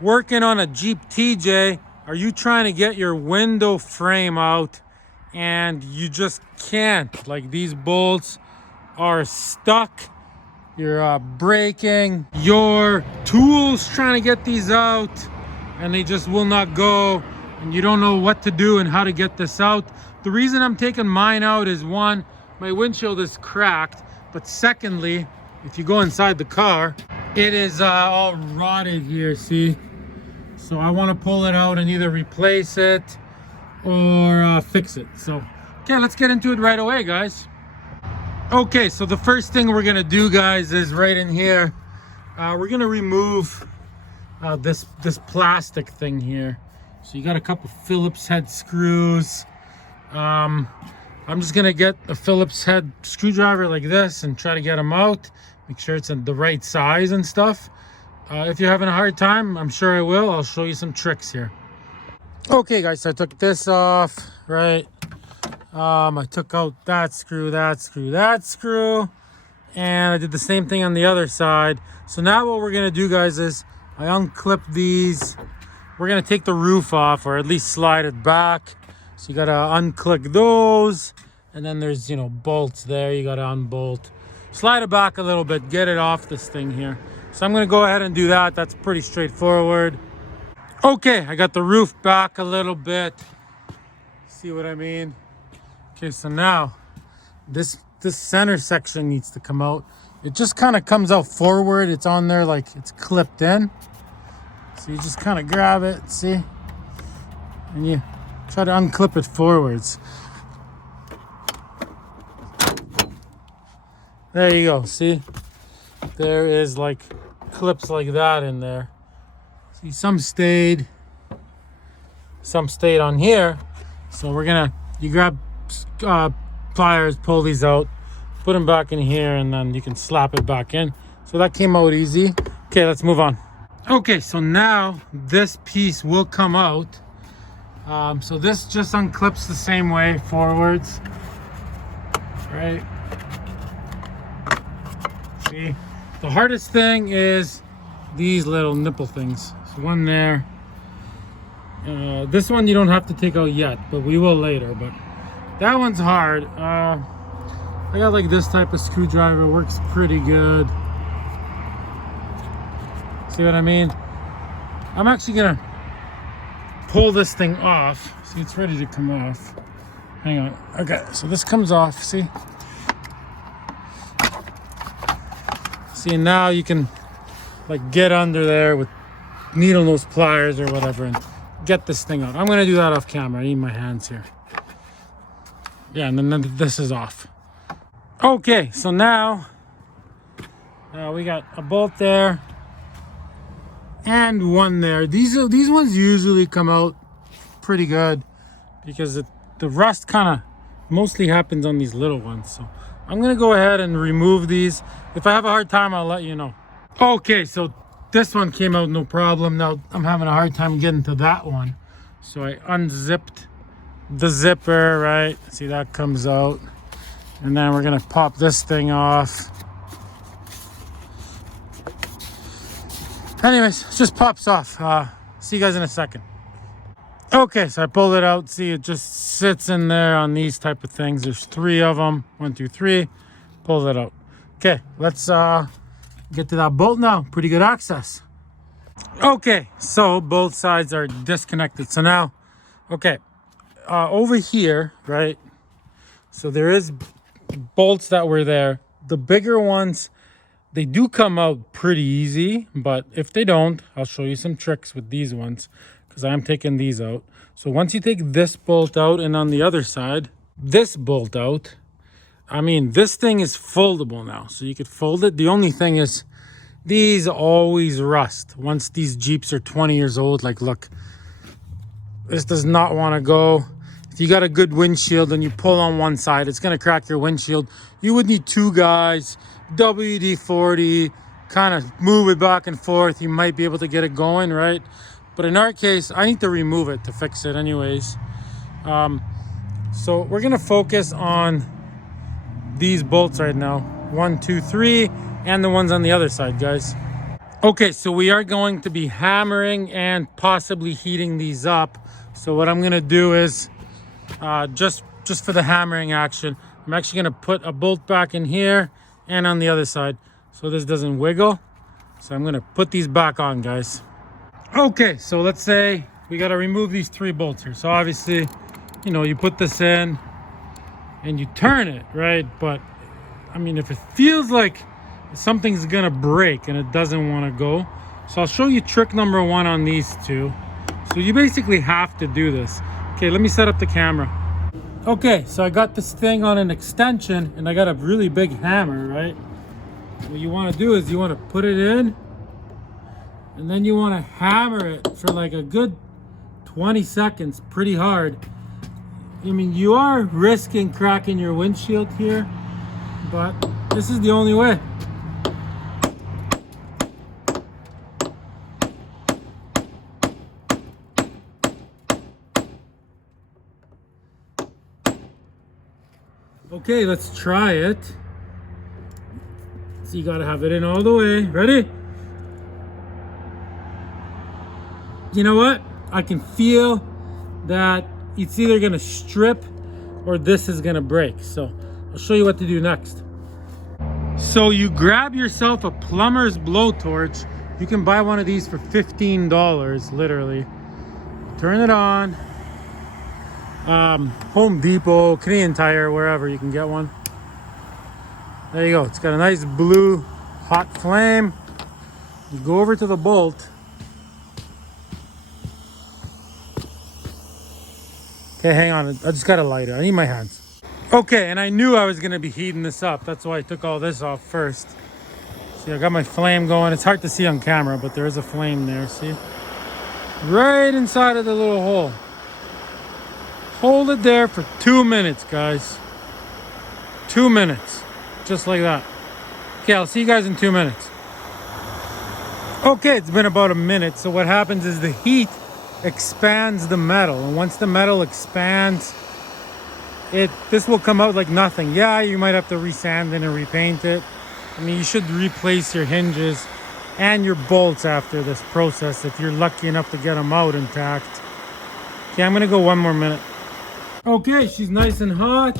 working on a Jeep TJ, are you trying to get your window frame out and you just can't? Like, these bolts are stuck, you're breaking, your tools trying to get these out and they just will not go, and you don't know what to do and how to get this out. The reason I'm taking mine out is, one, my windshield is cracked, but secondly, if you go inside the car, it is all rotted here, see? So I want to pull it out and either replace it or fix it. So, okay, let's get into it right away, guys. Okay, so the first thing we're gonna do, guys, is right in here. We're gonna remove this plastic thing here. So you got a couple Phillips head screws. I'm just gonna get a Phillips head screwdriver like this and try to get them out. Make sure it's in the right size and stuff. If you're having a hard time, I'm sure I will. I'll show you some tricks here. Okay, guys, so I took this off, right? I took out that screw, and I did the same thing on the other side. So now what we're gonna do, guys, is I unclip these. We're gonna take the roof off, or at least slide it back. So you gotta unclick those, and then there's, you know, bolts there. You gotta unbolt. Slide it back a little bit, get it off this thing here. So I'm gonna go ahead and do that. That's pretty straightforward. Okay, I got the roof back a little bit. See what I mean? Okay, so now this center section needs to come out. It just kind of comes out forward. It's on there like it's clipped in. So you just kind of grab it, see? And you try to unclip it forwards. There you go, see? There is like clips like that in there. See, some stayed on here. So you grab pliers, pull these out, put them back in here, and then you can slap it back in. So that came out easy. Okay, let's move on. Okay, so now this piece will come out. So this just unclips the same way forwards, right? See, the hardest thing is these little nipple things. So one there. This one you don't have to take out yet, but we will later. But that one's hard. I got like this type of screwdriver, works pretty good. See what I mean? I'm actually gonna pull this thing off. See, it's ready to come off. Hang on. Okay, so this comes off, see? See, now you can like get under there with needle nose pliers or whatever and get this thing out. I'm gonna do that off camera. I need my hands here. Yeah, and then this is off. Okay, so now we got a bolt there and one there. These ones usually come out pretty good because the rust kind of mostly happens on these little ones. So I'm gonna go ahead and remove these. If I have a hard time, I'll let you know. Okay, so this one came out no problem. Now I'm having a hard time getting to that one. So I unzipped the zipper, right? See, that comes out. And then we're gonna pop this thing off. Anyways, it just pops off. See you guys in a second. Okay, so I pulled it out. See, it just sits in there on these type of things. There's 3 of them. 1, 2, 3. Pull it out. Okay, let's get to that bolt now. Pretty good access. Okay, so both sides are disconnected. So now, okay, over here, right? So there is bolts that were there. The bigger ones, they do come out pretty easy, but if they don't, I'll show you some tricks with these ones because I'm taking these out. So once you take this bolt out and on the other side, this bolt out, I mean, this thing is foldable now. So you could fold it. The only thing is these always rust. Once these Jeeps are 20 years old, like look, this does not want to go. If you got a good windshield and you pull on one side, it's going to crack your windshield. You would need 2 guys, WD-40, kind of move it back and forth. You might be able to get it going, right? But in our case, I need to remove it to fix it anyways. So we're going to focus on these bolts right now. 1, 2, 3, and the ones on the other side, guys. Okay, so we are going to be hammering and possibly heating these up. So what I'm gonna do is just for the hammering action, I'm actually gonna put a bolt back in here and on the other side so this doesn't wiggle. So I'm gonna put these back on, guys. Okay, so let's say we gotta remove these 3 bolts here. So obviously, you know, you put this in and you turn it, right? But I mean, if it feels like something's gonna break and it doesn't wanna go, so I'll show you trick number 1 on these 2. So you basically have to do this. Okay, let me set up the camera. Okay, so I got this thing on an extension and I got a really big hammer, right? What you wanna do is you wanna put it in and then you wanna hammer it for like a good 20 seconds, pretty hard. I mean, you are risking cracking your windshield here, but this is the only way. Okay, let's try it. So you gotta have it in all the way. Ready? You know what? I can feel that it's either gonna strip or this is gonna break. So I'll show you what to do next. So you grab yourself a plumber's blowtorch. You can buy one of these for $15, literally. Turn it on. Home Depot, Canadian Tire, wherever you can get one. There you go. It's got a nice blue hot flame. You go over to the bolt. Okay, hang on. I just gotta light it. I need my hands. Okay, and I knew I was gonna be heating this up. That's why I took all this off first. See, I got my flame going. It's hard to see on camera, but there is a flame there, see? Right inside of the little hole. Hold it there for 2 minutes, guys. 2 minutes. Just like that. Okay, I'll see you guys in 2 minutes. Okay, it's been about a minute. So what happens is the heat expands the metal. And once the metal expands, this will come out like nothing. Yeah, you might have to resand it and repaint it. I mean, you should replace your hinges and your bolts after this process if you're lucky enough to get them out intact. Okay, I'm gonna go 1 more minute. Okay, she's nice and hot.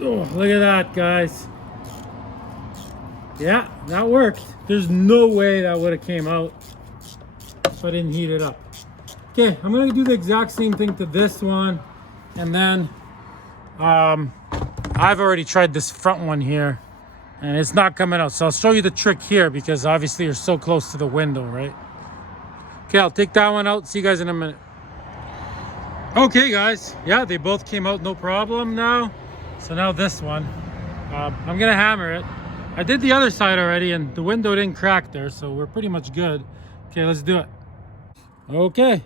Oh, look at that, guys. Yeah, that worked. There's no way that would have came out if I didn't heat it up. Okay, I'm gonna do the exact same thing to this one. And then I've already tried this front one here and it's not coming out. So I'll show you the trick here because obviously you're so close to the window, right? Okay, I'll take that one out. See you guys in a minute. Okay, guys. Yeah, they both came out no problem now. So now this one, I'm gonna hammer it. I did the other side already and the window didn't crack there, so we're pretty much good. Okay, let's do it. Okay.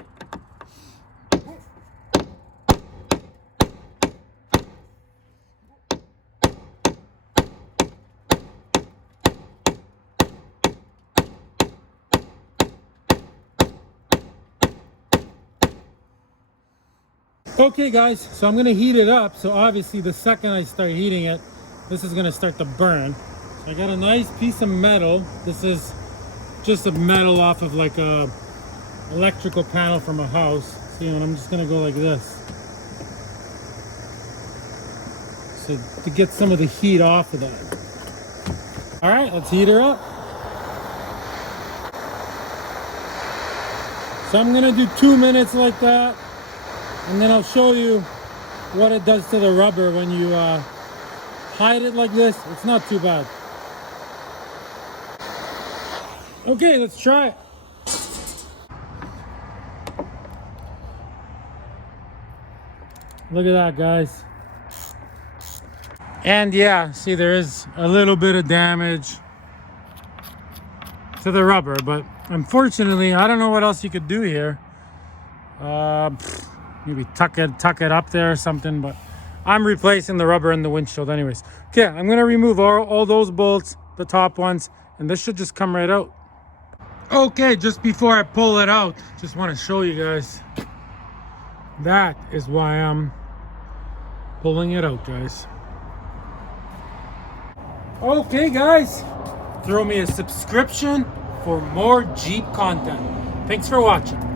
Okay guys, so I'm gonna heat it up. So obviously the second I start heating it, this is gonna start to burn. So I got a nice piece of metal. This is just a metal off of like a electrical panel from a house. See, and I'm just gonna go like this. So to get some of the heat off of that. All right, let's heat her up. So I'm gonna do 2 minutes like that. And then I'll show you what it does to the rubber when you hide it like this. It's not too bad. Okay, let's try it. Look at that, guys. And yeah, see, there is a little bit of damage to the rubber, but unfortunately, I don't know what else you could do here. Maybe tuck it up there or something, but I'm replacing the rubber in the windshield anyways. Okay, I'm gonna remove all those bolts, the top ones, and this should just come right out. Okay, just before I pull it out, just want to show you guys. That is why I'm pulling it out, guys. Okay, guys, throw me a subscription for more Jeep content. Thanks for watching.